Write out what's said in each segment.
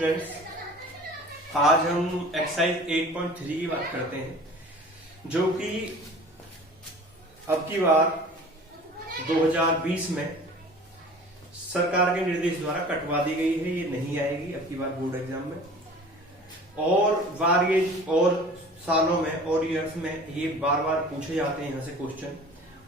Students, आज हम exercise 8.3 की बात करते हैं जो कि अब की बार 2020 में सरकार के निर्देश द्वारा कटवा दी गई है। ये नहीं आएगी अब की बार बोर्ड एग्जाम में, और और सालों में और ईयर्स में ये बार बार पूछे जाते हैं यहाँ से क्वेश्चन।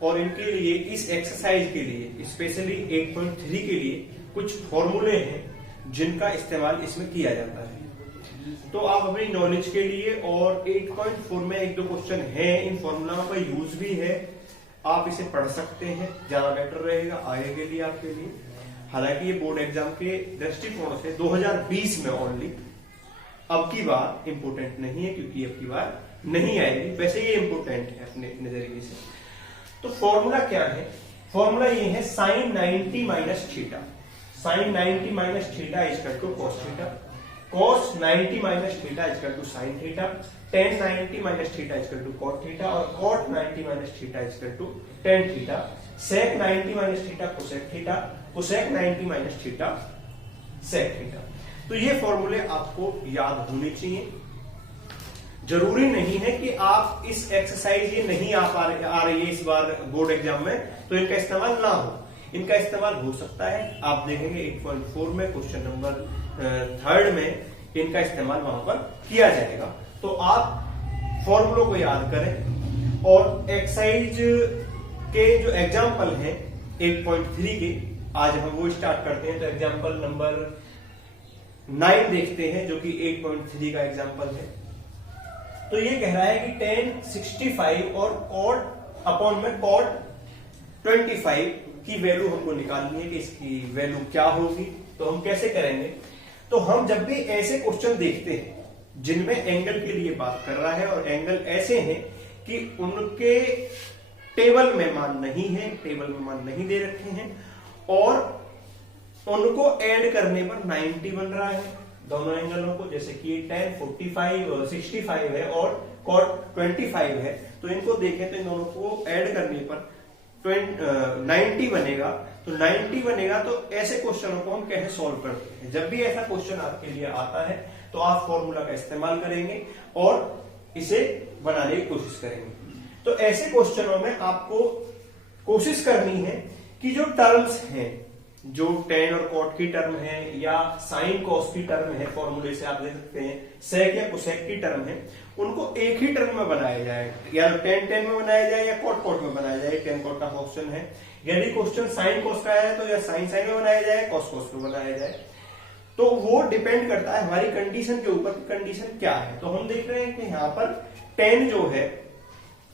और इनके लिए इस एक्सरसाइज के लिए स्पेशली 8.3 के लिए कुछ फॉर्मूले हैं जिनका इस्तेमाल इसमें किया जाता है। तो आप अपनी नॉलेज के लिए, और 8.4 में एक दो क्वेश्चन है, इन फॉर्मूलाओं का यूज भी है, आप इसे पढ़ सकते हैं, ज्यादा बेटर रहेगा आगे के लिए आपके लिए। हालांकि ये बोर्ड एग्जाम के दृष्टिकोण से 2020 में ओनली अब की बार इंपोर्टेंट नहीं है, क्योंकि अब की बार नहीं आएगी। वैसे ये इंपोर्टेंट है अपने नजरिए से। तो फॉर्मूला क्या है? फॉर्मूला ये है sin 90 minus theta. sin 90 minus theta is equal to cos theta, cos 90 minus theta is equal to sin theta, tan 90 minus theta is equal to cot theta, और cot 90 minus theta is equal to tan theta, sec 90 minus theta cosec theta, cosec 90 minus theta sec theta. तो ये फॉर्मूले आपको याद होने चाहिए। जरूरी नहीं है कि आप इस एक्सरसाइज ये नहीं आ रही है इस बार बोर्ड एग्जाम में तो इनका इस्तेमाल ना हो, इनका इस्तेमाल हो सकता है। आप देखेंगे 8.4 में क्वेश्चन नंबर 3 में इनका इस्तेमाल वहां पर किया जाएगा। तो आप फॉर्मूलों को याद करें, और एक्सरसाइज के जो एग्जाम्पल हैं 8.3 के, आज हम वो स्टार्ट करते हैं। तो एग्जाम्पल नंबर 9 देखते हैं जो कि 8.3 का एग्जाम्पल है। तो ये कह रहा है कि tan 65 और cot अपॉन में cot 25 की वैल्यू हमको निकालनी है कि इसकी वैल्यू क्या होगी। तो हम कैसे करेंगे? तो हम जब भी ऐसे क्वेश्चन देखते हैं जिनमें एंगल के लिए बात कर रहा है और एंगल ऐसे हैं कि उनके टेबल में मान नहीं है, टेबल में मान नहीं दे रखे हैं, और उनको ऐड करने पर 90 बन रहा है दोनों एंगलों को, जैसे कि tan 45 और 65 है और cot 25 है। तो इनको देखें तो इन दोनों को ऐड करने पर 90 बनेगा। तो 90 बनेगा तो ऐसे क्वेश्चनों को हम कैसे सॉल्व करते हैं? जब भी ऐसा क्वेश्चन आपके लिए आता है तो आप फॉर्मूला का इस्तेमाल करेंगे और इसे बनाने की कोशिश करेंगे। तो ऐसे क्वेश्चनों में आपको कोशिश करनी है कि जो टर्म्स हैं, जो tan और cot की टर्म है या sin cos की टर्म है, फॉर्मूले से आप देख सकते हैं, sec या cosec की टर्म है, उनको एक ही टर्म में बनाया जाए, या tan में बनाया जाए या cot में बनाया जाए। tan cot का क्वेश्चन है। यदि क्वेश्चन sin cos का है तो या sin में बनाया जाए, cos में बनाया जाए। तो वो डिपेंड करता है हमारी कंडीशन के ऊपर, कंडीशन क्या है। तो हम देख रहे हैं कि यहाँ पर tan जो है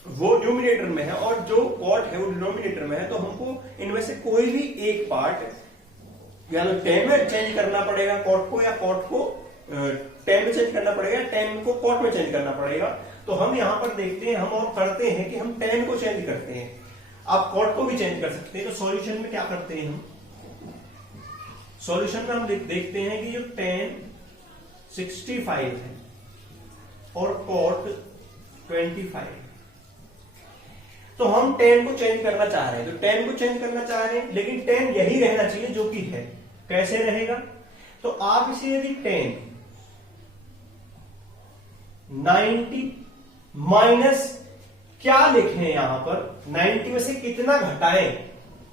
वो न्यूमिनेटर में है और जो cot है वो डिनोमिनेटर में है। तो हमको इनमें से कोई भी एक पार्ट या तो tan में चेंज करना पड़ेगा cot को, या cot को tan में चेंज करना पड़ेगा, tan को cot में चेंज करना पड़ेगा। तो हम यहां पर देखते हैं, हम और करते हैं कि हम tan को चेंज करते हैं, आप cot को भी चेंज कर सकते हैं। तो सॉल्यूशन में क्या करते हैं हम? सॉल्यूशन में हम देखते हैं कि जो tan 65 है और cot 25, तो हम tan को चेंज करना चाह रहे हैं। तो tan को चेंज करना चाह रहे हैं, लेकिन tan यही रहना चाहिए जो कि है। कैसे रहेगा? तो आप इसे यदि tan 90 माइनस क्या लिखें यहां पर, 90 में से कितना घटाएं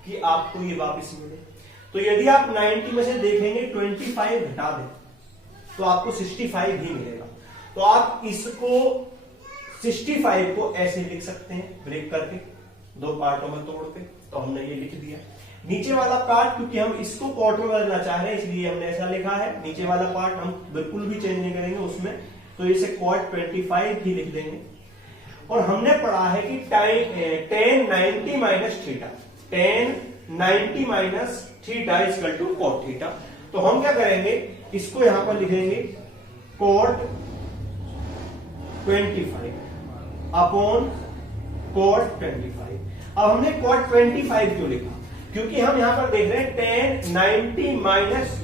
कि आपको ये वापस मिले। तो यदि आप 90 में से देखेंगे 25 घटा दें तो आपको 65 ही मिलेगा। तो आप इसको 65 को ऐसे लिख सकते हैं, ब्रेक करके दो पार्टों में तोड़ के। तो हमने ये लिख दिया। नीचे वाला पार्ट, क्योंकि हम इसको cot में बदलना चाह रहे हैं इसलिए हमने ऐसा लिखा है। नीचे वाला पार्ट हम बिल्कुल भी चेंज नहीं करेंगे उसमें, तो इसे cot 25 ही लिख देंगे। और हमने पढ़ा है कि tan 90 minus theta, tan 90 minus theta is equal to cot theta. तो हम क्या करेंगे, इसको यहां पर लिखेंगे cot 25 अपॉन cot 25। अब हमने cot 25 क्यों लिखा? क्योंकि हम यहां पर देख रहे हैं tan 90 माइनस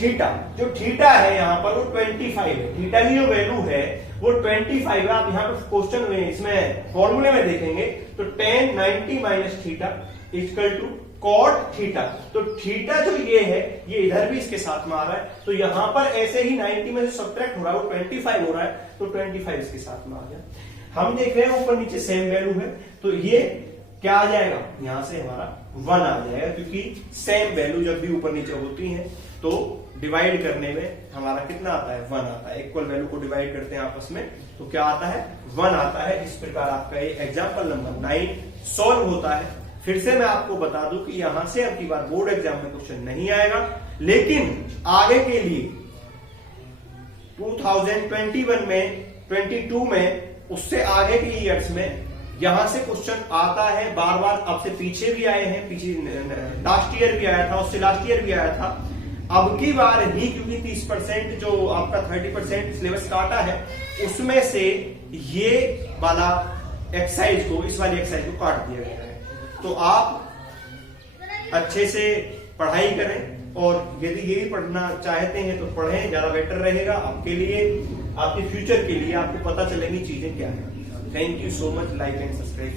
थीटा, जो थीटा है यहां पर वो 25 है। थीटा की जो वैल्यू है वो 25 है। आप यहां पर क्वेश्चन में इसमें फॉर्मूले में देखेंगे तो tan 90 minus theta equal to cot theta. तो थीटा जो ये है ये इधर भी इसके साथ में आ रहा है, तो यहां पर ऐसे ही 90 में से सब्ट्रैक्ट हो रहा है वो 25 हो रहा है, तो 25 इसके साथ में आ गया। हम देख रहे हैं ऊपर नीचे सेम वैल्यू है, तो ये क्या आ जाएगा, यहां से हमारा 1 आ जाएगा, क्योंकि सेम वैल्यू जब भी ऊपर नीचे होती है तो डिवाइड करने में हमारा कितना आता है, 1 आता है। इक्वल वैल्यू को डिवाइड करते हैं आपस में तो क्या आता है, 1 आता है। इस प्रकार आपका ये एग्जाम्पल नंबर 9 सॉल्व होता है। फिर से मैं आपको बता दूं कि यहां से अब की बार बोर्ड एग्जाम में क्वेश्चन नहीं आएगा, लेकिन आगे के लिए 2021 में 22 में उससे आगे के ईयर्स में यहां से क्वेश्चन आता है बार बार। आपसे पीछे भी आए हैं, पीछे लास्ट ईयर भी आया था, उससे लास्ट ईयर भी आया था। अब की बार ही क्योंकि 30% जो आपका 30% सिलेबस काटा है उसमें से ये वाला एक्सरसाइज को, इस वाली एक्सरसाइज को काट दिया गया है। तो आप अच्छे से पढ़ाई करें, और यदि ये भी पढ़ना चाहते हैं तो पढ़ें, ज्यादा बेटर रहेगा आपके लिए, आपके फ्यूचर के लिए। आपको पता चलेगी चीजें क्या है। Thank you so much. Like and subscribe.